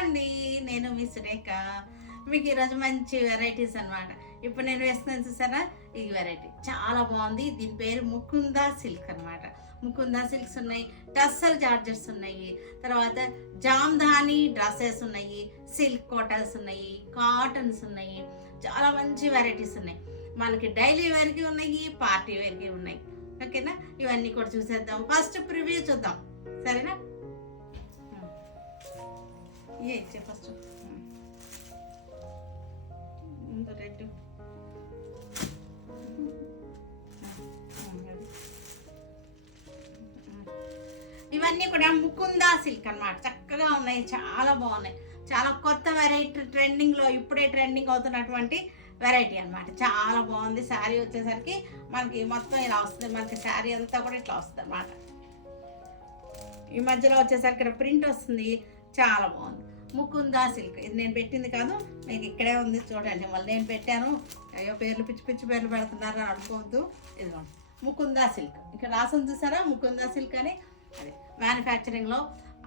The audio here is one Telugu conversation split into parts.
అండి, నేను మీ సురేఖ. మీకు ఈరోజు మంచి వెరైటీస్ అనమాట. ఇప్పుడు నేను వేస్తున్నాను చూసారా, ఈ వెరైటీ చాలా బాగుంది. దీని పేరు ముకుందా సిల్క్ అనమాట. ముకుందా సిల్క్స్ ఉన్నాయి, టస్సర్ జార్జెట్స్ ఉన్నాయి, తర్వాత జామ్దాని డ్రెస్సెస్ ఉన్నాయి, సిల్క్ కోటాస్ ఉన్నాయి, కాటన్స్ ఉన్నాయి. చాలా మంచి వెరైటీస్ ఉన్నాయి. మనకి డైలీ వేర్కి ఉన్నాయి, పార్టీ వేర్కి ఉన్నాయి. ఓకేనా, ఇవన్నీ కూడా చూసేద్దాం. ఫస్ట్ ప్రివ్యూ చూద్దాం, సరేనా? ये फस्ट रेड ఇవన్నీ కూడా ముకుందా సిల్క్ అన్నమాట. చక్కగా ఉన్నాయి, చాలా బాగున్నాయి. చాలా కొత్త వెరైటీ, ట్రెండింగ్లో ఇప్పుడే ట్రెండింగ్ అవుతున్నటువంటి వెరైటీ అన్నమాట. చాలా బాగుంది. శారీ వచ్చేసరికి మనకి మొత్తం ఇలా వస్తుంది. మనకి శారీ అంతా కూడా ఇట్లా వస్తుంది అన్నమాట. ఈ మధ్యలో వచ్చేసరికి ఇక్కడ ప్రింట్ వస్తుంది, చాలా బాగుంది. ముకుందా సిల్క్, ఇది నేను పెట్టింది కాదు, మీకు ఇక్కడే ఉంది చూడండి. మళ్ళీ నేను పెట్టాను, అయ్యో పేర్లు పిచ్చి పిచ్చి పేర్లు పెడుతున్నారు అని అనుకోవద్దు. ఇదిగో ముకుందా సిల్క్, ఇక్కడ రాసం చూసారా, ముకుందా సిల్క్ అని. అదే మ్యానుఫ్యాక్చరింగ్లో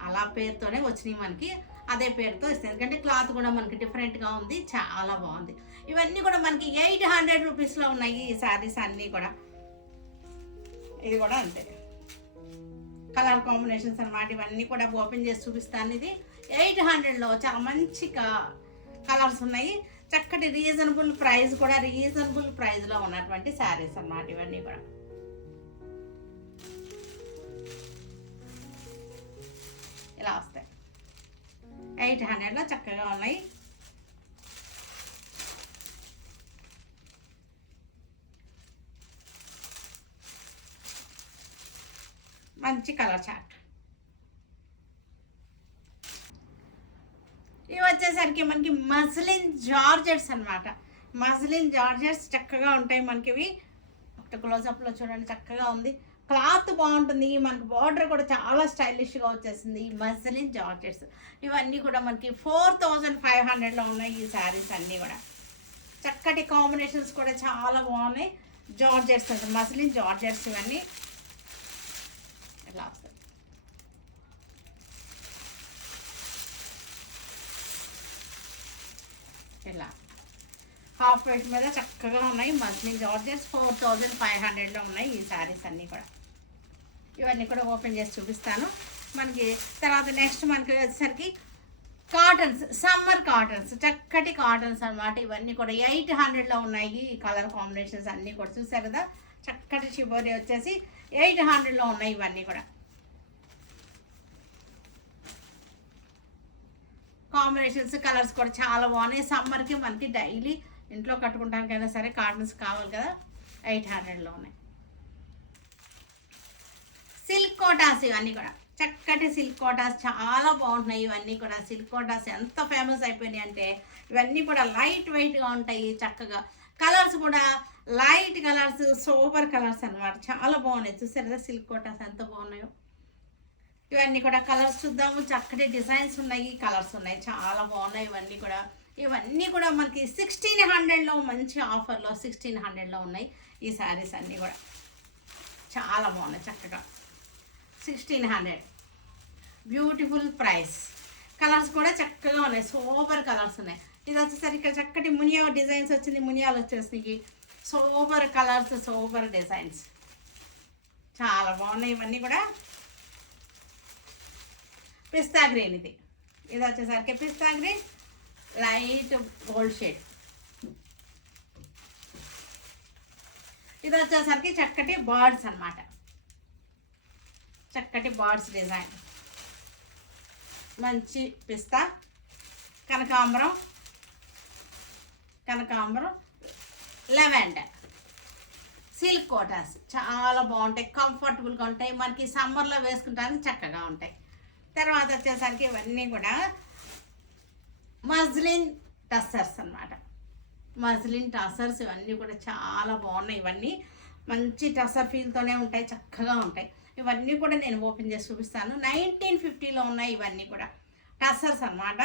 అలా పేరుతోనే వచ్చినాయి మనకి, అదే పేరుతో ఇస్తుంది. ఎందుకంటే క్లాత్ కూడా మనకి డిఫరెంట్గా ఉంది, చాలా బాగుంది. ఇవన్నీ కూడా మనకి 800 రూపీస్లో ఉన్నాయి ఈ శారీస్ అన్నీ కూడా. ఇది కూడా అంతే, కలర్ కాంబినేషన్స్ అన్నమాట. ఇవన్నీ కూడా ఓపెన్ చేసి చూపిస్తాను. ఇది 800లో చాలా మంచి కలర్స్ ఉన్నాయి. చక్కటి రీజనబుల్ ప్రైస్ కూడా, రీజనబుల్ ప్రైస్లో ఉన్నటువంటి శారీస్ అన్నమాట. ఇవన్నీ కూడా ఇలా వస్తాయి. 800లో చక్కగా ఉన్నాయి. మంచి కలర్ చార్ట్. ఇవి వచ్చేసరికి మనకి మస్లిన్ జార్జెట్స్ అనమాట. మస్లిన్ జార్జెట్స్ చక్కగా ఉంటాయి మనకి. ఇవి ఒక క్లోజప్లో చూడండి, చక్కగా ఉంది. క్లాత్ బాగుంటుంది, మనకి బార్డర్ కూడా చాలా స్టైలిష్గా వచ్చేసింది. ఈ మస్లిన్ జార్జెట్స్ ఇవన్నీ కూడా మనకి 4500లో ఉన్నాయి ఈ శారీస్ అన్నీ కూడా. చక్కటి కాంబినేషన్స్ కూడా చాలా బాగున్నాయి. జార్జెట్స్ అంటే మస్లిన్ జార్జెట్స్ ఇవన్నీ ఇలా వస్తాయి. ఇలా హాఫ్ వైట్ మీద చక్కగా ఉన్నాయి. మస్లిన్ జార్జెట్స్ 4500లో ఉన్నాయి ఈ శారీస్ అన్నీ కూడా. ఇవన్నీ కూడా ఓపెన్ చేసి చూపిస్తాను మనకి. తర్వాత నెక్స్ట్ మనకి వచ్చేసరికి కాటన్స్, సమ్మర్ కాటన్స్, చక్కటి కాటన్స్ అనమాట. ఇవన్నీ కూడా 800లో ఉన్నాయి. ఈ కలర్ కాంబినేషన్స్ అన్నీ కూడా చూసారు కదా, చక్కటి షిబోరి వచ్చేసి 800లో ఉన్నాయి ఇవన్నీ కూడా. కాంబినేషన్స్, కలర్స్ కూడా చాలా బాగున్నాయి. సమ్మర్కి మనకి డైలీ ఇంట్లో కట్టుకుంటానికైనా సరే కాటన్స్ కావాలి కదా, 800లో ఉన్నాయి. సిల్క్ కోటాస్ ఇవన్నీ కూడా చక్కటి సిల్క్ కోటాస్ చాలా బాగుంటున్నాయి. ఇవన్నీ కూడా సిల్క్ కోటాస్ ఎంత ఫేమస్ అయిపోయినాయి అంటే, ఇవన్నీ కూడా లైట్ వెయిట్గా ఉంటాయి. చక్కగా కలర్స్ కూడా లైట్ కలర్స్, సూపర్ కలర్స్ అనమాట. చాలా బాగున్నాయి. చూసారు కదా సిల్క్ కోటాస్ ఎంత బాగున్నాయో. ఇవన్నీ కూడా కలర్స్ చూద్దాము. చక్కటి డిజైన్స్ ఉన్నాయి, కలర్స్ ఉన్నాయి, చాలా బాగున్నాయి ఇవన్నీ కూడా. ఇవన్నీ కూడా మనకి 1600లో మంచి ఆఫర్లో 1600లో ఉన్నాయి ఈ శారీస్ అన్నీ కూడా. చాలా బాగున్నాయి, చక్కగా 1600, బ్యూటిఫుల్ ప్రైస్. కలర్స్ కూడా చక్కగా ఉన్నాయి, సూపర్ కలర్స్ ఉన్నాయి. ఇది వచ్చేసరికి ఇక్కడ చక్కటి మునియా డిజైన్స్ వచ్చింది, మునియాలు వచ్చేసి సూపర్ కలర్స్, సూపర్ డిజైన్స్, చాలా బాగున్నాయి ఇవన్నీ కూడా. పిస్తా గ్రీన్, ఇది వచ్చేసరికి పిస్తా గ్రీన్ లైట్ గోల్డ్ షేడ్. ఇది వచ్చేసరికి చక్కటి బర్డ్స్ అన్నమాట, చక్కటి బర్డ్స్ డిజైన్, మంచి పిస్తా, కనకాంబరం, లెవెండర్, సిల్క్ కోటాస్ చాలా బాగుంటాయి, కంఫర్టబుల్గా ఉంటాయి. మనకి సమ్మర్లో వేసుకుంటానికి చక్కగా ఉంటాయి. తర్వాత వచ్చేసరికి ఇవన్నీ కూడా మస్లిన్ టస్సర్స్ అన్నమాట. మస్లిన్ టస్సర్స్ ఇవన్నీ కూడా చాలా బాగున్నాయి. ఇవన్నీ మంచి టస్సర్ ఫీల్తోనే ఉంటాయి, చక్కగా ఉంటాయి. ఇవన్నీ కూడా నేను ఓపెన్ చేసి చూపిస్తాను. 1950లో ఉన్నాయి ఇవన్నీ కూడా టస్సర్స్ అన్నమాట.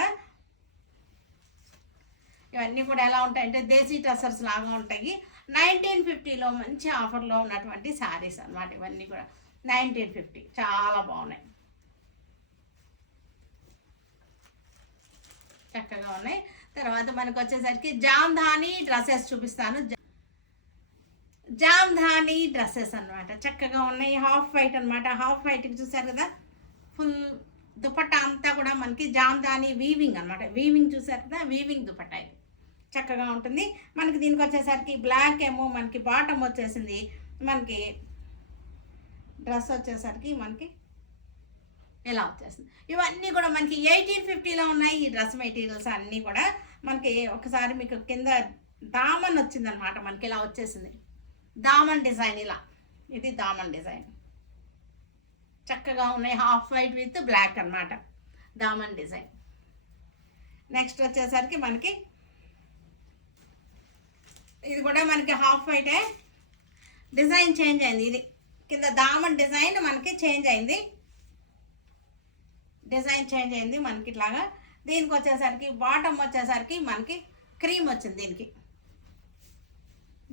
ఇవన్నీ కూడా ఎలా ఉంటాయంటే దేశీ టస్సర్స్ లాగా ఉంటాయి. 1950లో మంచి ఆఫర్లో ఉన్నటువంటి శారీస్ అన్నమాట. ఇవన్నీ కూడా 1950, చాలా బాగున్నాయి. ఉన్నాయి. తర్వాత మనకు వచ్చేసరికి జామ్ధాని డ్రెస్సెస్ చూపిస్తాను. జామ్ధాని డ్రెస్సెస్ అనమాట, చక్కగా ఉన్నాయి. హాఫ్ వైట్ అనమాట. హాఫ్ వైట్కి చూసారు కదా, ఫుల్ దుపట్టా అంతా కూడా మనకి జామ్ధాని వీవింగ్ అనమాట. వీవింగ్ చూసారు కదా, వీవింగ్ దుపట్టా ఇది చక్కగా ఉంటుంది. మనకి దీనికి వచ్చేసరికి బ్లాక్ ఏమో మనకి బాటమ్ వచ్చేసింది. మనకి డ్రెస్ వచ్చేసరికి మనకి ఇలా వచ్చేస్తుంది. ఇవన్నీ కూడా మనకి 1850లో ఉన్నాయి ఈ డ్రెస్ మెటీరియల్స్ అన్నీ కూడా. మనకి ఒకసారి మీకు కింద దామన్ వచ్చిందనమాట, మనకి ఇలా వచ్చేసింది దామన్ డిజైన్. ఇలా ఇది దామన్ డిజైన్, చక్కగా ఉన్నాయి. హాఫ్ వైట్ విత్ బ్లాక్ అనమాట దామన్ డిజైన్. నెక్స్ట్ వచ్చేసరికి మనకి ఇది కూడా మనకి హాఫ్ వైటే, డిజైన్ చేంజ్ అయింది. ఇది కింద దామన్ డిజైన్ మనకి చేంజ్ అయింది, డిజైన్ చేంజ్ అయింది మనకి ఇట్లాగా. దీనికి వచ్చేసరికి బాటమ్ వచ్చేసరికి మనకి క్రీమ్ వచ్చింది.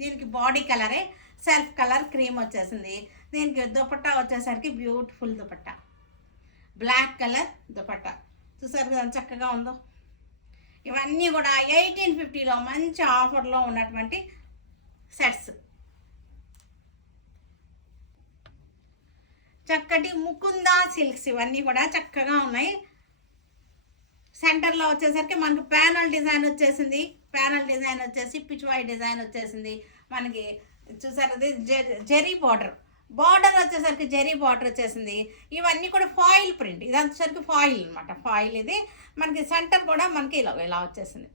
దీనికి బాడీ కలరే సెల్ఫ్ కలర్ క్రీమ్ వచ్చేసింది. దీనికి దుపట్టా వచ్చేసరికి beautiful dupatta, black colour dupatta. చూసారు కదా చక్కగా ఉందో. ఇవన్నీ కూడా 1850లో మంచి ఆఫర్లో ఉన్నటువంటి సెట్స్. చక్కటి ముకుందా సిల్క్స్, ఇవన్నీ కూడా చక్కగా ఉన్నాయి. సెంటర్లో వచ్చేసరికి మనకి ప్యానల్ డిజైన్ వచ్చేసింది. ప్యానల్ డిజైన్ వచ్చేసి పిచ్వాయి డిజైన్ వచ్చేసింది మనకి. చూసారు అది జెరీ బార్డర్ వచ్చేసరికి జెరీ బార్డర్ వచ్చేసింది. ఇవన్నీ కూడా ఫాయిల్ ప్రింట్, ఇది వచ్చేసరికి ఫాయిల్ అనమాట. ఫాయిల్ ఇది మనకి. సెంటర్ కూడా మనకి ఇలా వచ్చేసింది.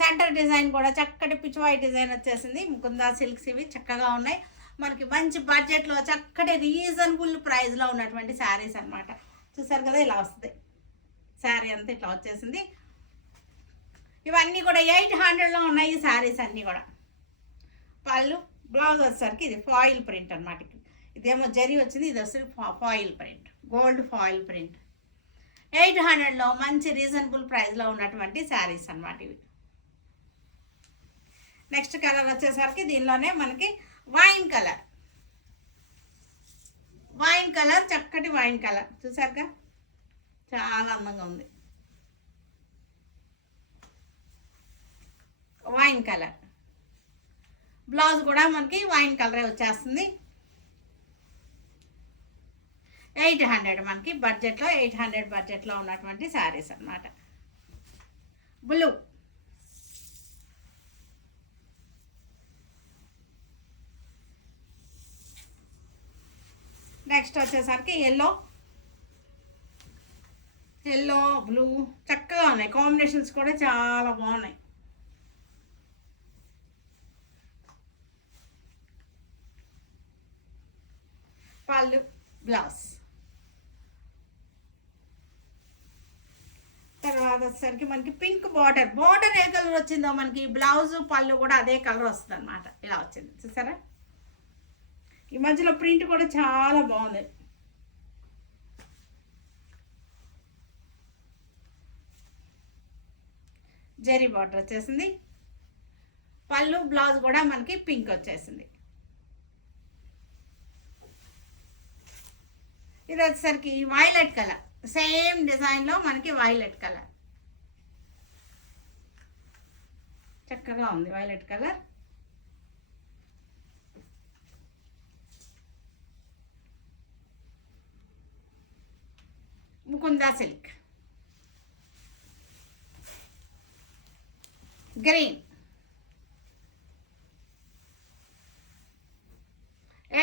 సెంటర్ డిజైన్ కూడా చక్కటి పిచ్వాయి డిజైన్ వచ్చేసింది. ముకుందా సిల్క్స్ ఇవి చక్కగా ఉన్నాయి మనకి. మంచి బడ్జెట్లో చక్కటి రీజనబుల్ ప్రైస్లో ఉన్నటువంటి శారీస్ అనమాట. చూసారు కదా ఇలా వస్తుంది శారీ అంతా, ఇట్లా వచ్చేసింది. ఇవన్నీ కూడా 800లో ఉన్నాయి ఈ శారీస్ అన్నీ కూడా. పళ్ళు, బ్లౌజ్ వచ్చేసరికి ఇది ఫాయిల్ ప్రింట్ అనమాట. ఇదేమో జరీ వచ్చింది, ఇది వచ్చేసరికి foil print, gold foil print. 800లో మంచి రీజనబుల్ ప్రైస్లో ఉన్నటువంటి శారీస్ అనమాట ఇవి. నెక్స్ట్ కలర్ వచ్చేసరికి దీనిలోనే మనకి వైన్ కలర్, చక్కటి వైన్ కలర్ చూసారుగా, చాలా అందంగా ఉంది. వైన్ కలర్ బ్లౌజ్ కూడా మనకి వైన్ కలరే వచ్చేస్తుంది. 800 మనకి బడ్జెట్లో, 800 బడ్జెట్లో ఉన్నటువంటి శారీస్ అన్నమాట. బ్లూ, నెక్స్ట్ వచ్చేసరికి ఎల్లో, బ్లూ చక్కగా ఉన్నాయి. కాంబినేషన్స్ కూడా చాలా బాగున్నాయి. పళ్ళు, బ్లౌజ్. తర్వాత వచ్చేసరికి మనకి పింక్ బార్డర్ ఏ కలర్ వచ్చిందో మనకి బ్లౌజ్ పళ్ళు కూడా అదే కలర్ వస్తుంది అనమాట. ఇలా వచ్చింది చూసారా. ఈ మధ్యలో ప్రింట్ కూడా చాలా బాగుంది. జరీ బార్డర్ వచ్చేసింది. పళ్ళు, బ్లౌజ్ కూడా మనకి పింక్ వచ్చేసింది. ఇది వచ్చేసరికి వైలెట్ కలర్, సేమ్ డిజైన్లో మనకి వైలెట్ కలర్ చక్కగా ఉంది. Violet colour, Mukunda silk, green,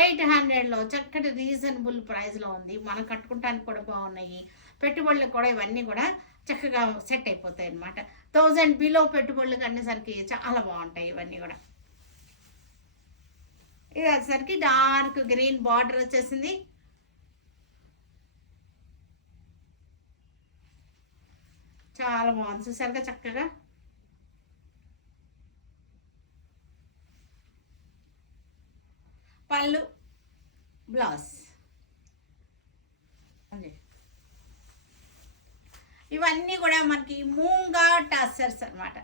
800లో చక్కటి రీజనబుల్ ప్రైస్లో ఉంది. మనం కట్టుకుంటానికి కూడా బాగున్నాయి. పెట్టుబడులకు కూడా ఇవన్నీ కూడా చక్కగా సెట్ అయిపోతాయి అన్నమాట. 1000 బిలో పెట్టుబడులకు అనేసరికి చాలా బాగుంటాయి ఇవన్నీ కూడా. ఇది వచ్చేసరికి డార్క్ గ్రీన్ బార్డర్ వచ్చేసింది. చాలా బాగుంది చూసారుగా చక్కగా. పళ్ళు, బ్లౌజ్. ఇవన్నీ కూడా మనకి మూంగా టస్సర్స్ అనమాట.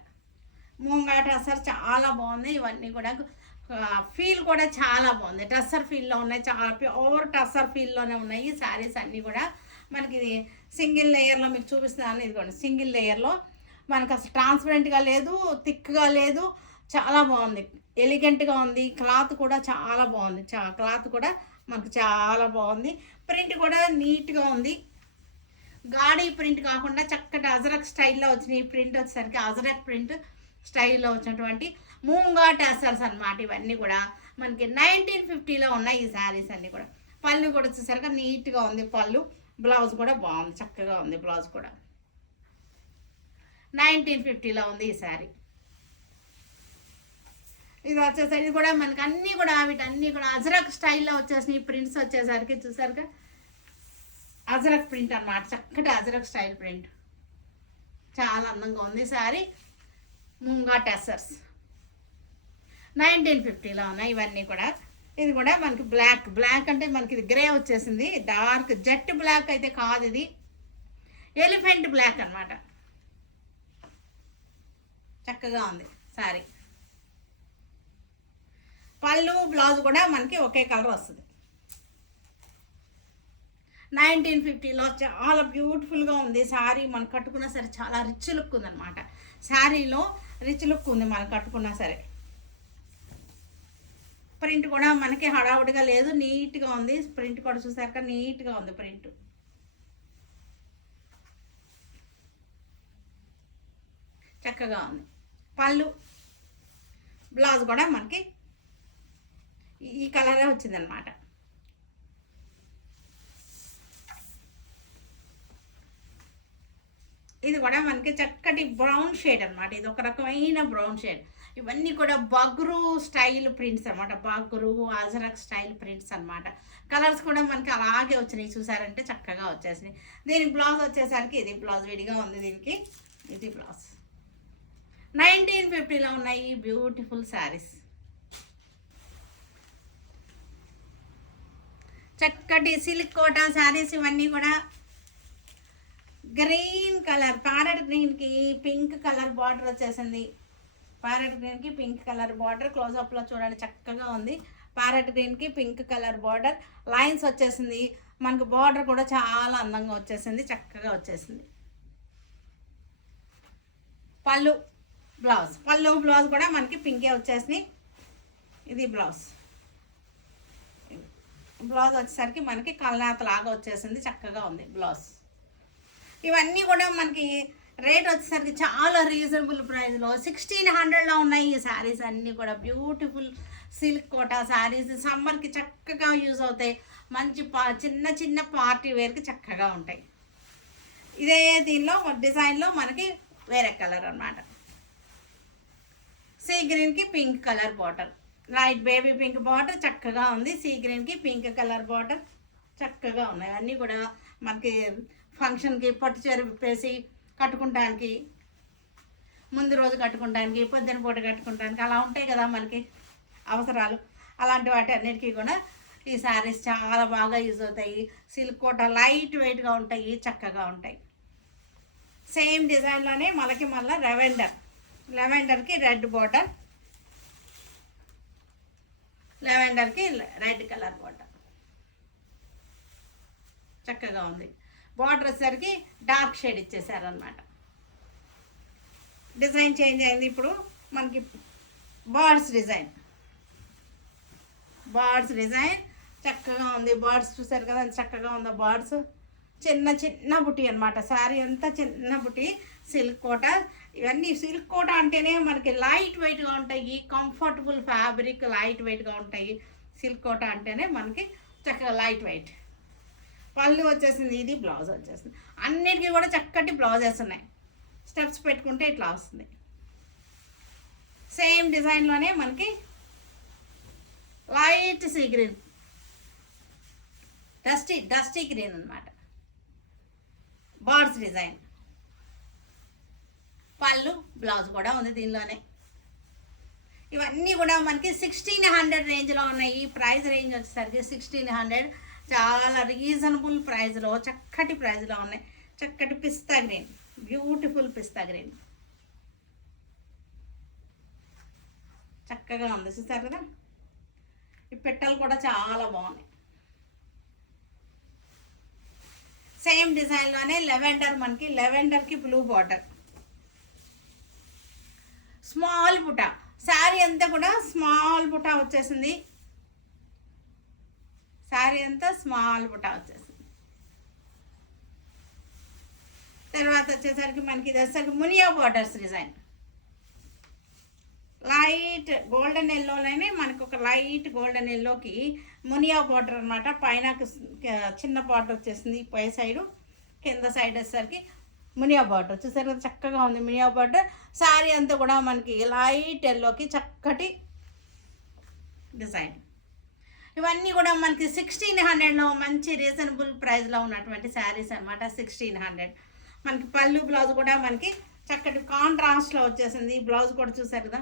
మూంగా టస్సర్ చాలా బాగుంది. ఇవన్నీ కూడా ఫీల్ కూడా చాలా బాగుంది. టస్సర్ ఫీల్లో ఉన్నాయి, చాలా ప్యూర్ టస్సర్ ఫీల్లోనే ఉన్నాయి ఈ శారీస్ అన్నీ కూడా. మనకి సింగిల్ లేయర్లో మీకు చూపిస్తున్నాను. ఇదిగోండి సింగిల్ లేయర్లో మనకు అసలు ట్రాన్స్పరెంట్గా లేదు, థిక్గా లేదు, చాలా బాగుంది, ఎలిగెంట్గా ఉంది. క్లాత్ కూడా చాలా బాగుంది, క్లాత్ కూడా మనకు చాలా బాగుంది. ప్రింట్ కూడా నీట్గా ఉంది. గాడి ప్రింట్ కాకుండా చక్కటి అజరక్ స్టైల్లో వచ్చినాయి. ప్రింట్ వచ్చేసరికి అజరక్ ప్రింట్ స్టైల్లో వచ్చినటువంటి మూంగా టాసర్స్ అనమాట. ఇవన్నీ కూడా మనకి 1950లో ఉన్నాయి ఈ శారీస్ అన్నీ కూడా. పళ్ళు కూడా వచ్చేసరికి నీట్గా ఉంది పళ్ళు. బ్లౌజ్ కూడా బాగుంది, చక్కగా ఉంది బ్లౌజ్ కూడా. 1950లో ఉంది ఈ శారీ. ఇది వచ్చేసరికి ఇది కూడా మనకి అన్నీ కూడా వీటన్నీ కూడా అజరక్ స్టైల్లో వచ్చేసినాయి. ప్రింట్స్ వచ్చేసరికి చూసారుగా అజరక్ ప్రింట్ అనమాట, చక్కటి అజరక్ స్టైల్ ప్రింట్, చాలా అందంగా ఉంది శారీ. ముంగా టెసర్స్ 1950లో ఉన్నాయి ఇవన్నీ కూడా. ఇది కూడా మనకి బ్లాక్ అంటే మనకి ఇది గ్రే వచ్చేసింది, డార్క్ జెట్ బ్లాక్ అయితే కాదు, ఇది ఎలిఫెంట్ బ్లాక్ అనమాట. చక్కగా ఉంది శారీ. పళ్ళు బ్లౌజ్ కూడా మనకి ఒకే కలర్ వస్తుంది. 1950లో చాలా బ్యూటిఫుల్గా ఉంది శారీ. మనం కట్టుకున్నా సరే చాలా రిచ్ లుక్ ఉందన్నమాట. శారీలో రిచ్ లుక్ ఉంది మనం కట్టుకున్నా సరే. ప్రింట్ కూడా మనకి హడావుడిగా లేదు, నీట్గా ఉంది. ప్రింట్ కూడా చూసాక నీట్గా ఉంది ప్రింట్. చక్కగా ఉంది. పళ్ళు బ్లౌజ్ కూడా మనకి ఈ కలరే వచ్చిందనమాట. ఇది కూడా మనకి చక్కటి బ్రౌన్ షేడ్ అనమాట. ఇది ఒక రకమైన బ్రౌన్ షేడ్. ఇవన్నీ కూడా బగ్రు స్టైల్ ప్రింట్స్ అనమాట, బగ్రు అజరక్ స్టైల్ ప్రింట్స్ అనమాట. కలర్స్ కూడా మనకి అలాగే వచ్చినాయి, చూసారంటే చక్కగా వచ్చేసినాయి. దీనికి బ్లౌజ్ వచ్చేసరికి ఇది బ్లౌజ్ విడిగా ఉంది దీనికి, ఇది బ్లౌజ్. 1950లో ఉన్నాయి బ్యూటిఫుల్ శారీస్. చక్కటి సిల్క్ కోటా శారీస్ ఇవన్నీ కూడా. గ్రీన్ కలర్, ప్యారెట్ గ్రీన్కి పింక్ కలర్ బార్డర్ వచ్చేసింది. ప్యారెట్ గ్రీన్కి పింక్ కలర్ బార్డర్, క్లోజప్లో చూడండి చక్కగా ఉంది. ప్యారెట్ గ్రీన్కి పింక్ కలర్ బార్డర్, లైన్స్ వచ్చేసింది మనకు. బార్డర్ కూడా చాలా అందంగా వచ్చేసింది, చక్కగా వచ్చేసింది. పళ్ళు బ్లౌజ్ కూడా మనకి పింకే వచ్చేసినాయి. ఇది బ్లౌజ్ వచ్చేసరికి మనకి కల్నాథ్ లాగా వచ్చేసింది, చక్కగా ఉంది బ్లౌజ్. ఇవన్నీ కూడా మనకి రేట్ వచ్చేసరికి చాలా రీజనబుల్ ప్రైస్లో 1600లో ఉన్నాయి ఈ శారీస్ అన్నీ కూడా. బ్యూటిఫుల్ సిల్క్ కోటా శారీస్, సమ్మర్కి చక్కగా యూజ్ అవుతాయి. మంచి చిన్న పార్టీ వేర్కి చక్కగా ఉంటాయి. ఇదే దీనిలో డిజైన్లో మనకి వేరే కలర్ అన్నమాట. సీ గ్రీన్కి pink colour border, light baby pink border చక్కగా ఉంది. సీ గ్రీన్కి పింక్ కలర్ బార్డర్ చక్కగా ఉన్నాయి. అన్నీ కూడా మనకి ఫంక్షన్కి పట్టు చీర విప్పేసి కట్టుకుంటానికి, ముందు రోజు కట్టుకుంటానికి, పొద్దున పూట కట్టుకుంటానికి అలా ఉంటాయి కదా మనకి అవసరాలు. అలాంటి వాటి అన్నిటికీ కూడా ఈ శారీస్ చాలా బాగా యూజ్ అవుతాయి. సిల్క్ కోట లైట్ వెయిట్గా ఉంటాయి, చక్కగా ఉంటాయి. సేమ్ డిజైన్లోనే మళ్ళీ లెవెండర్కి రెడ్ బార్డర్, లెవెండర్కి రెడ్ కలర్ బార్డర్ చక్కగా ఉంది. బార్డర్ వచ్చేసరికి డార్క్ షేడ్ ఇచ్చేసారనమాట. డిజైన్ చేంజ్ అయింది. ఇప్పుడు మనకి బర్డ్స్ డిజైన్ చక్కగా ఉంది. బర్డ్స్ చూసారు కదా చక్కగా ఉందో బర్డ్స్. చిన్న బుట్టి అనమాట. శారీ అంతా చిన్న బుట్టి. సిల్క్ కోట, ఇవన్నీ సిల్క్ కోట అంటేనే మనకి లైట్ వెయిట్గా ఉంటాయి, కంఫర్టబుల్ ఫ్యాబ్రిక్, లైట్ వెయిట్గా ఉంటాయి. సిల్క్ కోట అంటేనే మనకి చక్కగా లైట్ వెయిట్. పళ్ళు వచ్చేసింది, ఇది బ్లౌజ్ వచ్చేసింది. అన్నిటికీ కూడా చక్కటి బ్లౌజెస్ ఉన్నాయి. స్టెప్స్ పెట్టుకుంటే ఇట్లా వస్తుంది. సేమ్ డిజైన్లోనే మనకి light sea green, dusty green అనమాట. Birds design. పళ్ళు బ్లౌజ్ కూడా ఉంది దీనిలోనే. ఇవన్నీ కూడా మనకి 1600 రేంజ్లో ఉన్నాయి. ఈ ప్రైస్ రేంజ్ వచ్చేసరికి 1600, చాలా రీజనబుల్ ప్రైస్లో, చక్కటి ప్రైస్లో ఉన్నాయి. చక్కటి పిస్తా గ్రీన్, బ్యూటిఫుల్ పిస్తా గ్రీన్ చక్కగా ఉంది. చూసారు కదా, ఈ పెట్టలు కూడా చాలా బాగున్నాయి. సేమ్ డిజైన్లోనే లెవెండర్, మనకి లెవెండర్కి blue border, small buta, sari అంతా కూడా స్మాల్ బుటా వచ్చేసింది. శారీ అంతా స్మాల్ బుటా వచ్చేసింది. తర్వాత వచ్చేసరికి మనకి ఇది వచ్చేసరికి Muniya borders design, light golden ఎల్లోలోనే మనకు ఒక లైట్ గోల్డెన్ ఎల్లోకి మునియా బార్డర్ అనమాట. పైన చిన్న బార్డర్ వచ్చేసింది పై సైడు, కింద సైడ్ వచ్చేసరికి మునియా బార్డర్ వచ్చేసరికి చక్కగా ఉంది మునియా బార్డర్. శారీ అంతా కూడా మనకి లైట్ ఎల్లోకి చక్కటి డిజైన్. ఇవన్నీ కూడా మనకి 1600లో మంచి రీజనబుల్ ప్రైస్లో ఉన్నటువంటి శారీస్ అనమాట. 1600. మనకి పళ్ళు బ్లౌజ్ కూడా మనకి చక్కటి కాంట్రాస్ట్లో వచ్చేసింది. బ్లౌజ్ కూడా చూసారు కదా,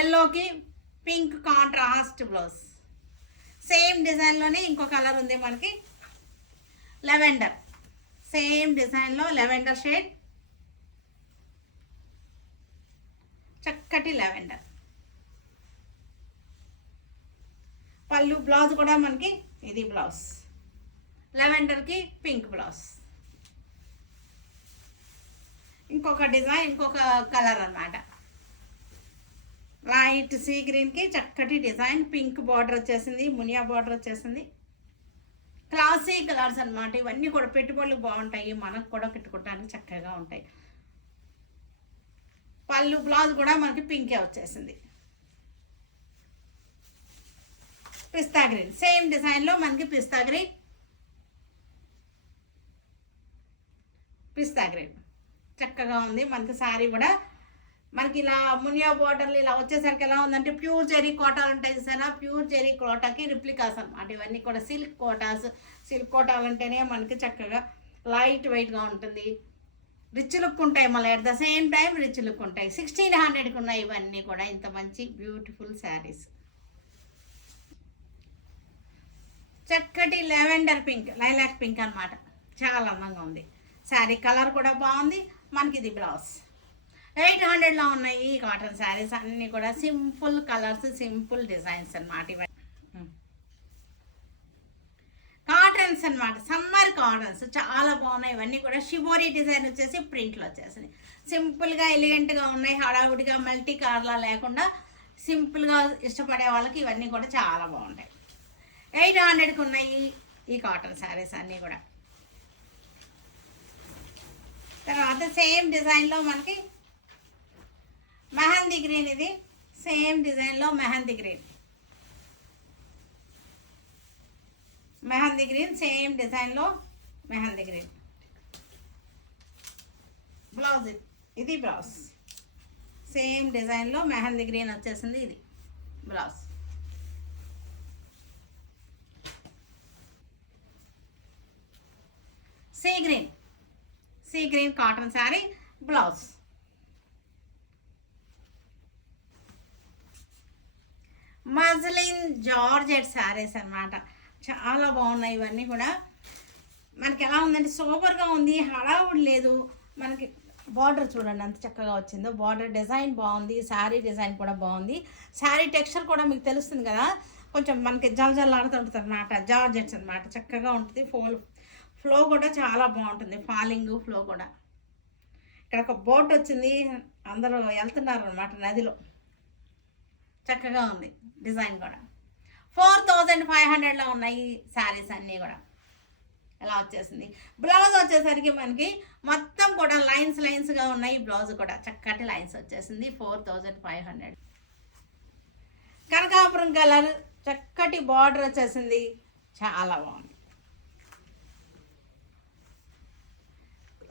ఎల్లోకి పింక్ కాంట్రాస్ట్ బ్లౌజ్. సేమ్ డిజైన్లోనే ఇంకో కలర్ ఉంది మనకి లెవెండర్, సేమ్ డిజైన్లో లెవెండర్ షేడ్, చక్కటి లెవెండర్. పళ్ళు బ్లౌజ్ కూడా మనకి ఇది బ్లౌజ్, లెవెండర్కి పింక్ బ్లౌజ్. ఇంకొక డిజైన్, ఇంకొక కలర్ అన్నమాట. లైట్ సీ గ్రీన్కి చక్కటి డిజైన్, పింక్ బార్డర్ వచ్చేసింది, మునియా బార్డర్ వచ్చేసింది. క్లాసీ కలర్స్ అనమాట. ఇవన్నీ కూడా పెట్టుబడులకు బాగుంటాయి, మనకు కూడా పెట్టుకోవడానికి చక్కగా ఉంటాయి. పళ్ళు బ్లౌజ్ కూడా మనకి పింకే వచ్చేసింది. పిస్తా గ్రీన్, సేమ్ డిజైన్లో మనకి పిస్తా గ్రీన్ చక్కగా ఉంది. మనకి శారీ కూడా మనకి ఇలా మునియా బార్డర్లు ఇలా వచ్చేసరికి ఎలా ఉందంటే ప్యూర్ జెరీ కోటాలు ఉంటాయి చూసారా, ప్యూర్ జెరీ కోటాకి రిప్లికాస్ అనమాట. ఇవన్నీ కూడా సిల్క్ కోటాస్. సిల్క్ కోటాలు అంటేనే మనకి చక్కగా లైట్ వెయిట్గా ఉంటుంది, రిచ్ లుక్ ఉంటాయి, మళ్ళీ at the same time rich look ఉంటాయి. 1600కి ఉన్నాయి ఇవన్నీ కూడా. ఇంత మంచి బ్యూటిఫుల్ శారీస్. చక్కటి లెవెండర్ పింక్, లైలాక్ పింక్ అనమాట. చాలా అందంగా ఉంది శారీ. కలర్ కూడా బాగుంది. మనకి ఇది బ్లౌజ్. 800లో ఉన్నాయి ఈ కాటన్ శారీస్ అన్నీ కూడా. సింపుల్ కలర్స్, సింపుల్ డిజైన్స్ అనమాట. ఇవన్నీ కాటన్స్ అనమాట, సమ్మర్ కాటన్స్ చాలా బాగున్నాయి. ఇవన్నీ కూడా షిబోరీ డిజైన్ వచ్చేసి ప్రింట్లో వచ్చేసింది. సింపుల్గా ఎలిగెంట్గా ఉన్నాయి, హడావుడిగా మల్టీ కలర్లా లేకుండా సింపుల్గా ఇష్టపడే వాళ్ళకి ఇవన్నీ కూడా చాలా బాగుంటాయి. 800కి ఉన్నాయి ఈ కాటన్ శారీస్ అన్నీ కూడా. తర్వాత సేమ్ డిజైన్లో మనకి మెహందీ గ్రీన్, ఇది సేమ్ డిజైన్లో మెహందీ గ్రీన్, సేమ్ డిజైన్లో మెహందీ గ్రీన్. బ్లౌజ్ ఇది బ్లౌజ్, సేమ్ డిజైన్లో మెహందీ గ్రీన్ వచ్చేసింది. ఇది blouse. Sea green cotton sari, blouse. Muslin georgette saris అనమాట. చాలా బాగున్నాయి ఇవన్నీ కూడా. మనకి ఎలా ఉందంటే సూపర్గా ఉంది, హడావుడి లేదు. మనకి బార్డర్ చూడండి అంత చక్కగా వచ్చిందో. బార్డర్ డిజైన్ బాగుంది, శారీ డిజైన్ కూడా బాగుంది. శారీ టెక్స్చర్ కూడా మీకు తెలుస్తుంది కదా, కొంచెం మనకి జలజల్లాడుతుంటుంది అనమాట. జార్జెట్స్ అనమాట, చక్కగా ఉంటుంది. ఫ్లో కూడా చాలా బాగుంటుంది, ఫాలింగ్ ఫ్లో కూడా. ఇక్కడ ఒక బోట్ వచ్చింది, అందరూ వెళ్తున్నారు అనమాట నదిలో. చక్కగా ఉంది డిజైన్ కూడా. 4500లో ఉన్నాయి శారీస్ అన్నీ కూడా. ఇలా వచ్చేసింది. బ్లౌజ్ వచ్చేసరికి మనకి మొత్తం కూడా లైన్స్గా ఉన్నాయి. బ్లౌజ్ కూడా చక్కటి లైన్స్ వచ్చేసింది. 4500. కనకాపురం కలర్ చక్కటి బార్డర్ వచ్చేసింది, చాలా బాగుంది.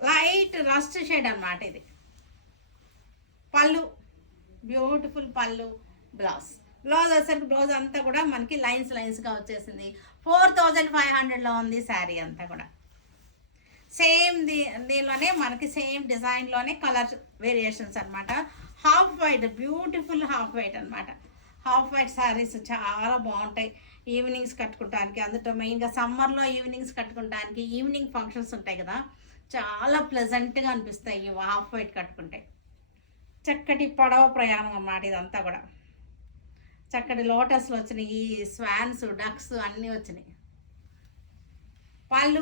లైట్ రస్ట్ షేడ్ అనమాట ఇది. పళ్ళు బ్యూటిఫుల్ పళ్ళు, బ్లౌజ్ వచ్చేసరికి బ్లౌజ్ అంతా కూడా మనకి లైన్స్గా వచ్చేసింది. 4500లో ఉంది శారీ అంతా కూడా. సేమ్ దీనిలోనే మనకి సేమ్ డిజైన్లోనే కలర్ వేరియేషన్స్ అనమాట. Half white, beautiful half white అనమాట. హాఫ్ వైట్ శారీస్ చాలా బాగుంటాయి ఈవినింగ్స్ కట్టుకుంటానికి. అందులో మెయిన్గా సమ్మర్లో ఈవినింగ్స్ కట్టుకుంటానికి, ఈవినింగ్ ఫంక్షన్స్ ఉంటాయి కదా, చాలా ప్లెజెంట్గా అనిపిస్తాయి హాఫ్ వైట్ కట్టుకుంటే. చక్కటి పడవ ప్రయాణం అన్నమాట ఇదంతా కూడా. చక్కటి లోటస్లు వచ్చినాయి, స్వాన్స్, డక్స్ అన్నీ వచ్చినాయి. పళ్ళు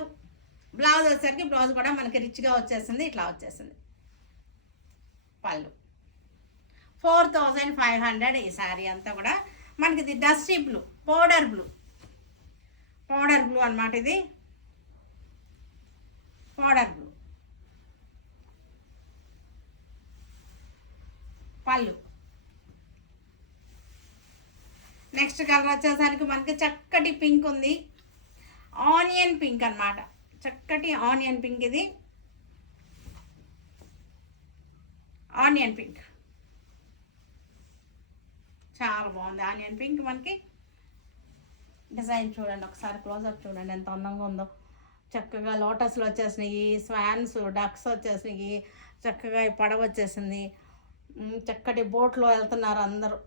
బ్లౌజ్ వచ్చేసరికి బ్లౌజ్ కూడా మనకి రిచ్గా వచ్చేసింది. ఇట్లా వచ్చేసింది పళ్ళు. 4500 ఈ శారీ అంతా కూడా. మనకి ఇది డస్టీ బ్లూ, పౌడర్ బ్లూ అనమాట. ఇది పౌడర్ బ్లూ. పళ్ళు. నెక్స్ట్ కలర్ వచ్చేసరికి మనకి చక్కటి పింక్ ఉంది, ఆనియన్ పింక్ అనమాట. చక్కటి ఆనియన్ పింక్. ఇది ఆనియన్ పింక్ చాలా బాగుంది. ఆనియన్ పింక్ మనకి డిజైన్ చూడండి, ఒకసారి క్లోజప్ చూడండి ఎంత అందంగా ఉందో. చక్కగా లోటస్లు వచ్చేసినాయి, స్వాన్స్, డక్స్ వచ్చేసినాయి, చక్కగా ఈ పడవ వచ్చేసింది. చక్కటి బోట్లో వెళ్తున్నారు అందరూ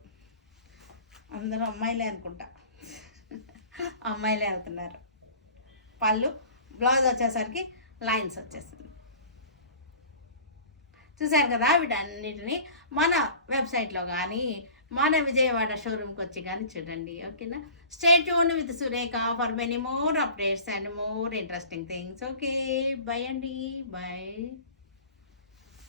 అమ్మాయిలే అనుకుంటా, అమ్మాయిలే వెళ్తున్నారు. పళ్ళు. బ్లౌజ్ వచ్చేసరికి లైన్స్ వచ్చేసింది. చూసారు కదా, వీటన్నిటిని మన వెబ్సైట్లో కానీ మన విజయవాడ షోరూమ్కి వచ్చి కానీ చూడండి. ఓకేనా? Stay tune with Surekha for many more updates and more interesting things. Okay, by అండి, బై.